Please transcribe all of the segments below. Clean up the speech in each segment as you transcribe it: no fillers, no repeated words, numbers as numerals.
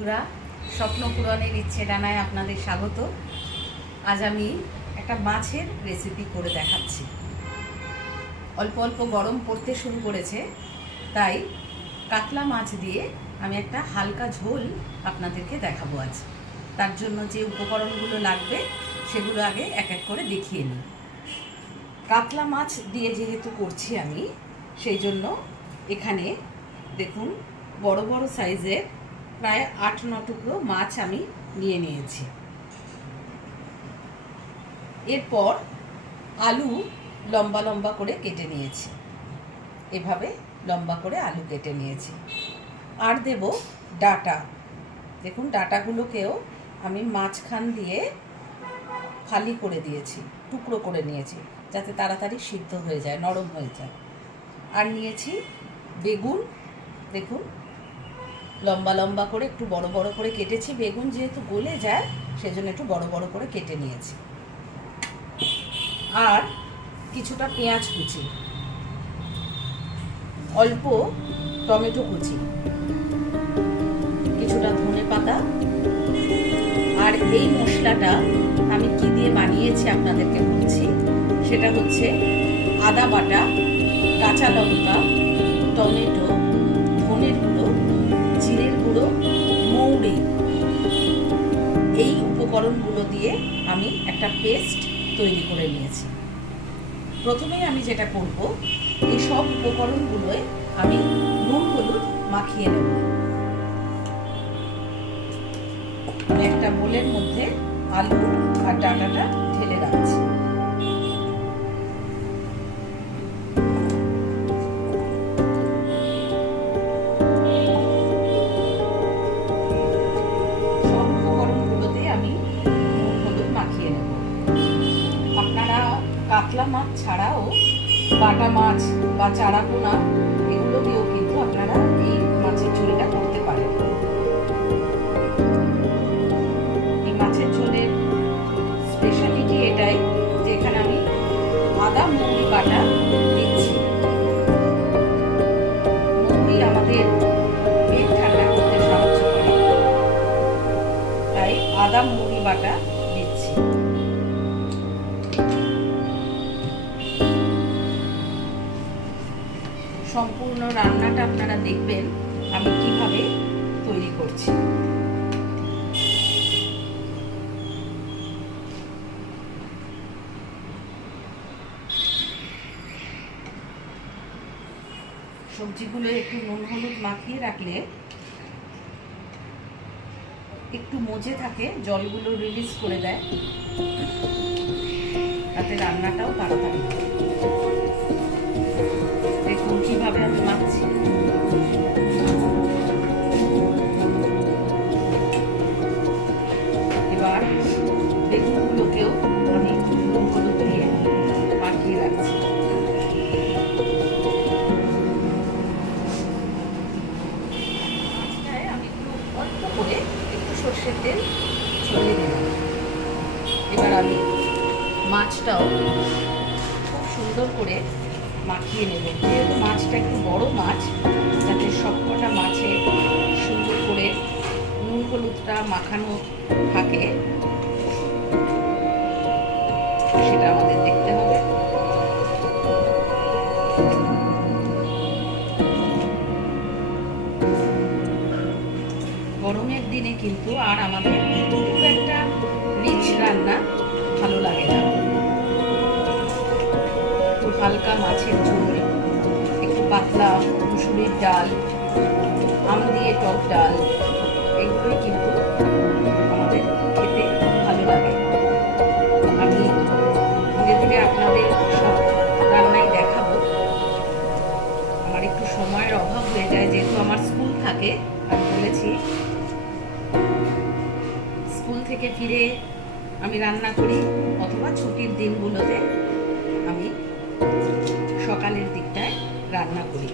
বন্ধুরা, স্বপ্ন পূরণের ইচ্ছে ডানায় আপনাদের স্বাগত। আজ আমি একটা মাছের রেসিপি করে দেখাচ্ছি। অল্প অল্প গরম পড়তে শুরু করেছে, তাই কাতলা মাছ দিয়ে আমি একটা হালকা ঝোল আপনাদেরকে দেখাবো আজ। তার জন্য যে উপকরণগুলো লাগবে সেগুলো আগে এক এক করে দেখিয়ে নিই। কাতলা মাছ দিয়ে যেহেতু করছি আমি, সেই জন্য এখানে দেখুন বড় বড় সাইজের প্রায় 8-9 টুকরো মাছ আমি নিয়ে নিয়েছি। এরপর আলু লম্বা লম্বা করে কেটে নিয়েছি, এভাবে লম্বা করে আলু কেটে নিয়েছি। আর দেব ডাঁটা। দেখুন ডাঁটাগুলোকেও আমি মাঝখান দিয়ে ফালি করে দিয়েছি, টুকরো করে নিয়েছি যাতে তাড়াতাড়ি সিদ্ধ হয়ে যায়, নরম হয়ে যায়। আর নিয়েছি বেগুন, দেখুন লম্বা লম্বা করে একটু বড় বড় করে কেটেছি। বেগুন যেহেতু গলে যায় সেজন্য একটু বড় বড় করে কেটে নিয়েছি। আর কিছুটা পেঁয়াজ কুচি, অল্প টমেটো কুচি, কিছুটা ধনে পাতা। আর এই মশলাটা আমি কি দিয়ে বানিয়েছি আপনাদেরকে বলছি। সেটা হচ্ছে আদা বাটা, কাঁচা লঙ্কা, টমেটো, ধনের গুঁড়ো, জিরের গুঁড়ো, মৌরি, এই উপকরণগুলো দিয়ে আমি একটা পেস্ট তৈরি করে নিয়েছি। প্রথমেই আমি যেটা করব, এই সব উপকরণগুলোয় আমি নুন হলুদ মাখিয়ে নেব। একটা বোলের মধ্যে আলু আর ডাঁটাটা ঢেলে রাখছি। কাতলা মাছ ছাড়াও বাটা মাছ বা চারাপোনা এগুলো দিয়েও কিন্তু আপনারা এই মাছের ঝোলটা করতে পারেন। এই মাছের ঝোলের স্পেশালিটি এটাই যে এখানে আমি আদা মৌরি বাটা দিচ্ছি। মৌরি আমাদের পেট ঠান্ডা করতে সাহায্য করে, তাই আদা মৌরি বাটা দিচ্ছি। সম্পূর্ণ রান্নাটা আপনারা দেখবেন আমি কিভাবে তৈরি করছি। সবজিগুলো একটু নুন হলুদ মাখিয়ে রাখলে একটু মজে থাকে, জলগুলো রিলিজ করে দেয়, তাতে রান্নাটাও তাড়াতাড়ি হয়। দেখুন কিভাবে আমি মাখছি। এবার বেগুনগুলোকেও আমি নুন হলুদ দিয়ে মাখিয়ে রাখছি। মাছটায় আমি একটু অল্প করে একটু সর্ষের তেল ছড়িয়ে দিলাম। এবার আমি মাছটাও খুব সুন্দর করে মাখিয়ে নেবেন। যেহেতু মাছটা একটু বড় মাছ, যাতে সবকটা মাছে সুন্দর করে নুন হলুদটা মাখানো থাকে সেটা আমাদের দেখতে হবে। গরমের দিনে কিন্তু আর আমাদের খুব একটা রিচ রান্না ভালো লাগে না। একটু হালকা মাছের ঝোল, একটু পাতলা মুসুরির ডাল, আম দিয়ে টক ডাল, এগুলোই কিন্তু আমাদের খেতে ভালো লাগে। আমি ধীরে ধীরে আপনাদের সব রান্নাই দেখাবো। আমার একটু সময়ের অভাব হয়ে যায়, যেহেতু আমার স্কুল থাকে। আমি বলেছি স্কুল থেকে ফিরে আমি রান্না করি, অথবা ছুটির দিনগুলোতে আমি সকালের দিকটায় রান্না করি।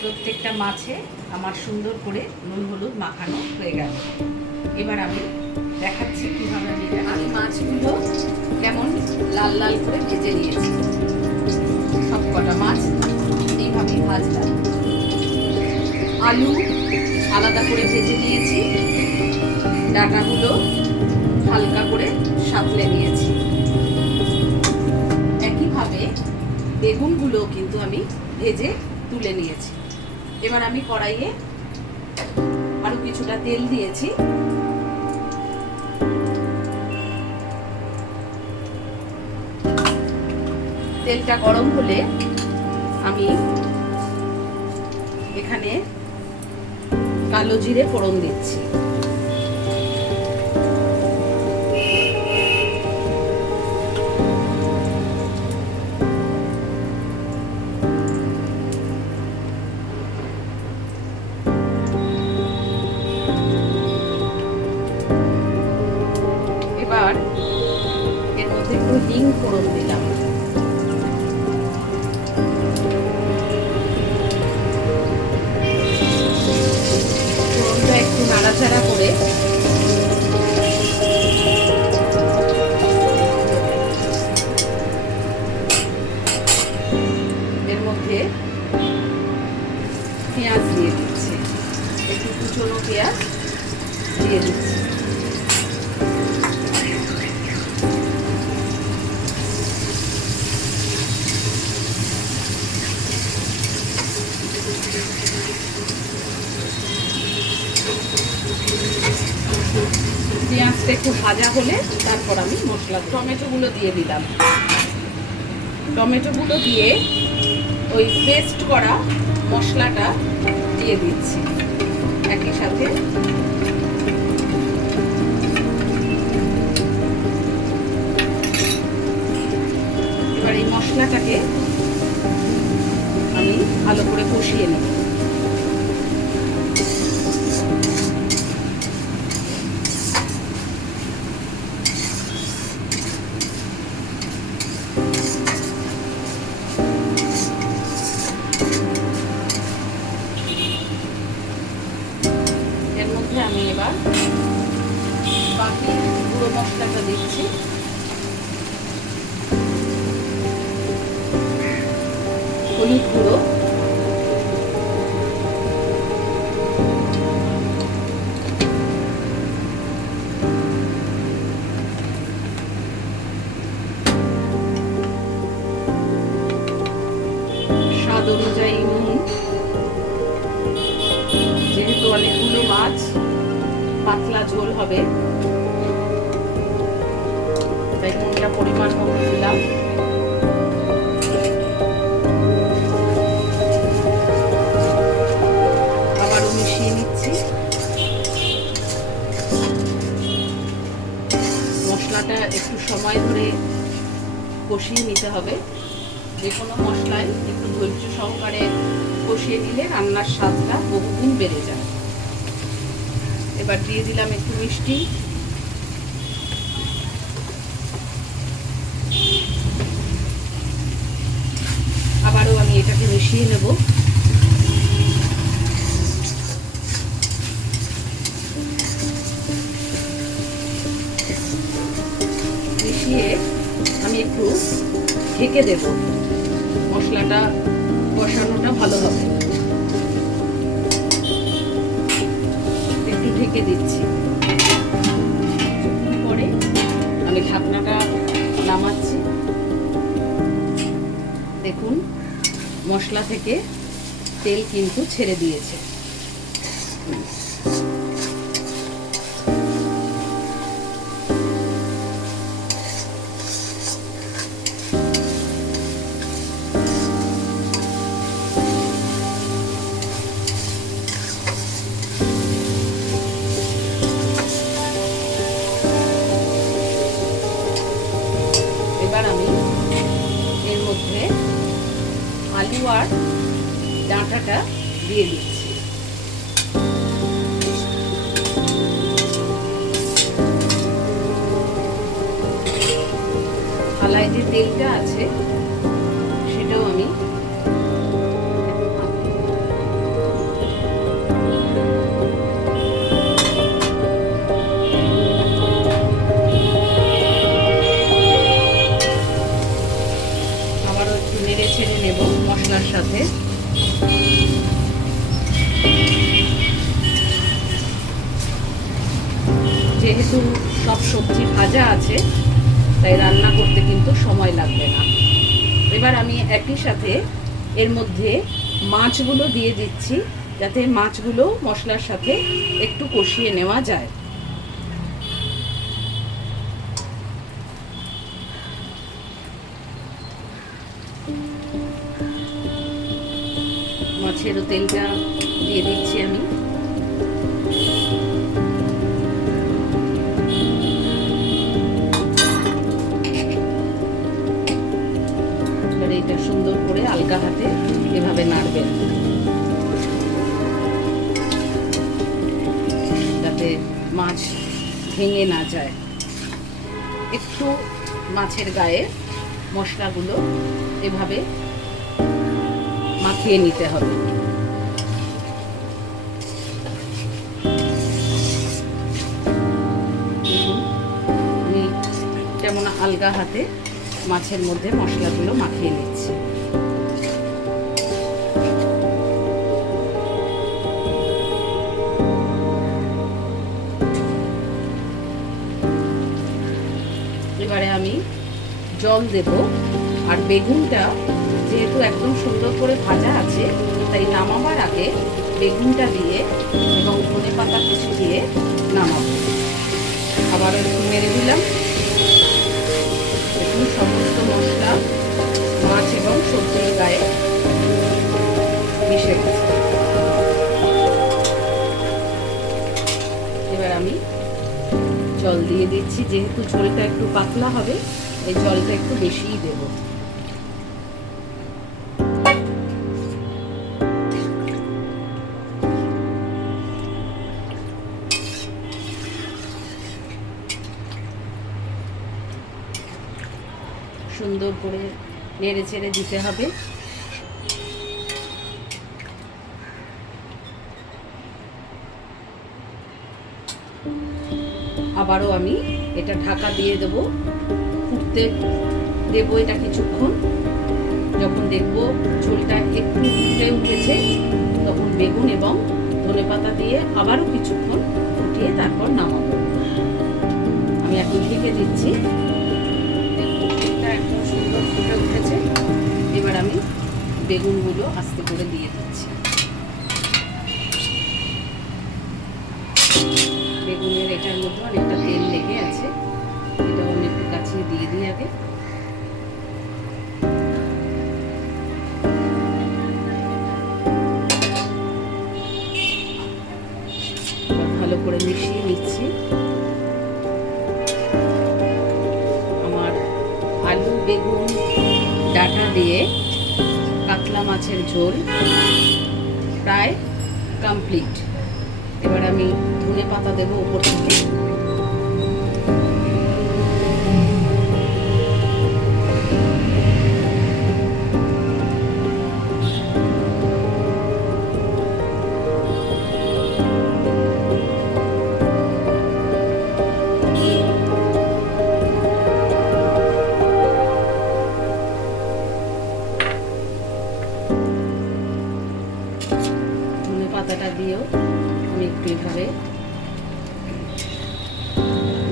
প্রত্যেকটা মাছে আমার সুন্দর করে নুন হলুদ মাখানো হয়ে গেল। এবার আমি দেখাচ্ছি কিভাবে আমি মাছগুলো কেমন লাল লাল করে ভেজে নিয়েছি। সব কটা মাছ এইভাবেই ভাজলাম। আলু আলাদা করে ভেজে নিয়েছি, ডাঁটাগুলো হালকা করে সাঁতলে নিয়েছি। একইভাবে বেগুনগুলো কিন্তু আমি ভেজে তুলে নিয়েছি। এবার আমি কড়াইয়ে আরো কিছুটা তেল দিয়েছি। তেলটা গরম হলে আমি এখানে কালো জিরে ফোড়ন দিচ্ছি। এবার এর মধ্যে একটু হিং ফোড়ন দিলাম। ফোড়নটা একটু নাড়াচাড়া করে এর মধ্যে পেঁয়াজ দিয়ে দিচ্ছি, একটু কুচনো পেঁয়াজ দিয়ে দিচ্ছি। পেঁয়াজটা একটু ভাজা হলে তারপর আমি মশলা টমেটোগুলো দিয়ে দিলাম। টমেটোগুলো দিয়ে ওই পেস্ট করা মশলাটা দিয়ে দিচ্ছি একই সাথে। এবার এই মশলাটাকে আমি ভালো করে কষিয়ে নেব। এর মধ্যে আমি এবার বাকি গুঁড়ো মশলাটা দিচ্ছি। হলুদ গুঁড়ো, স্বাদ অনুযায়ী নুন, যেহেতু অনেকগুলো মাছ পাতলা ঝোল হবে তাই নুনটা পরিমাণ মতো দিলাম। আবারও মিশিয়ে নিচ্ছি। মশলাটা একটু সময় ধরে কষিয়ে নিতে হবে। যে কোনো মশলাই একটু ধৈর্য সহকারে কষিয়ে নিলে রান্নার স্বাদটা বহুগুণ বেড়ে যায়। এবার দিয়ে দিলাম একটু মিষ্টি। আবারও আমি এটাকে মিশিয়ে নেব। মিশিয়ে আমি একটু ঢেকে দেব, মশলাটা কষানোটা ভালো হবে। একটু ঢেকে দিচ্ছি। পরে আমি ঢাকনাটা নামাচ্ছি। দেখুন মশলা থেকে তেল কিন্তু ছেড়ে দিয়েছে। এবার আমি এর মধ্যে আলু আর ডাঁটাটা দিয়ে দিচ্ছি। থালায় যে তেলটা আছে সেটাও আমি সবজি ভাজা আছে, তাই রান্না করতে কিন্তু সময় লাগবে না। এবার আমি একই সাথে এর মধ্যে মাছগুলো দিয়ে দিচ্ছি, যাতে মাছগুলো মশলার সাথে একটু কষিয়ে নেওয়া যায়। মাছেরও তেলটা দিয়ে দিচ্ছি আমি। এটা সুন্দর করে হালকা হাতে এভাবে নাড়বেন, যাতে মাছ ভেঙে না যায়। একটু মাছের গায়ে মশলাগুলো এভাবে মাখিয়ে নিতে হবে। আমি যেমন আলগা হাতে মাছের মধ্যে মশলাগুলো মাখিয়ে নিচ্ছি। এবারে আমি জল দেব, আর বেগুনটা যেহেতু একদম সুন্দর করে ভাজা আছে, তাই নামাবার আগে বেগুনটা দিয়ে এবং ধনেপাতা কুচি দিয়ে নামাবো। আবারও একটু মেরে দিলাম। দেখুন সমস্ত মশলা মাছ এবং সবজির গায়ে মিশে গেছে। এবার আমি জল দিয়ে দিচ্ছি, যেহেতু ঝোলটা একটু পাতলা হবে, এই জলটা একটু বেশিই দেব। সুন্দর করে নেড়ে চেড়ে দিতে হবে। আবারও আমি এটা ঢাকা দিয়ে দেব, ফুটতে দেব এটা কিছুক্ষণ। যখন দেখব ঝোলটা একটু ফুটে উঠেছে, তখন বেগুন এবং ধনেপাতা দিয়ে আবারও কিছুক্ষণ ফুটিয়ে তারপর নামাবো। আমি এখন ঢেকে দিচ্ছি। একদম সুন্দর ফুটে উঠেছে। এবার আমি বেগুনগুলো আস্তে করে দিয়ে দিচ্ছি। বেগুনের এটার মধ্যে অনেকটা তেল লেগে আছে, এটা অনেকটু কাছে দিয়ে দিই আগে। ভালো করে মিশিয়ে নিচ্ছি। আমার আলু বেগুন ডাঁটা দিয়ে কাতলা মাছের ঝোল প্রায় কমপ্লিট। এবার আমি ধনেপাতা দেবো উপর থেকে। ধনেপাতাটা দিয়েও আমি একটু এভাবে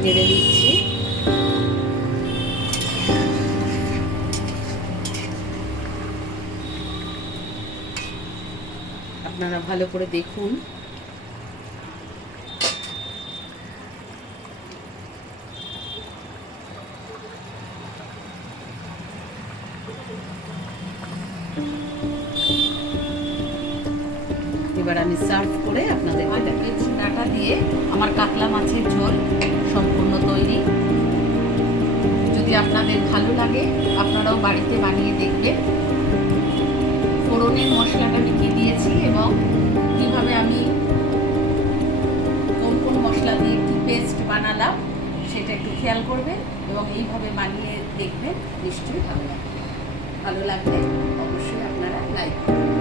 নেড়ে দিচ্ছি। আপনারা ভালো করে দেখুন। এবার আমি সার্ভ করে আপনাদের বেগুন ডাঁটা দিয়ে আমার কাতলা মাছের ঝোল সম্পূর্ণ তৈরি। যদি আপনাদের ভালো লাগে, আপনারাও বাড়িতে বানিয়ে দেখবেন। ফোড়নের মশলাটা আমি কি দিয়েছি এবং কিভাবে আমি কোন কোন মশলা দিয়ে কি পেস্ট বানালাম, সেটা একটু খেয়াল করবেন এবং এইভাবে বানিয়ে দেখবেন। নিশ্চয়ই ভালো লাগবে। ভালো লাগলে অবশ্যই আপনারা লাইক করবেন।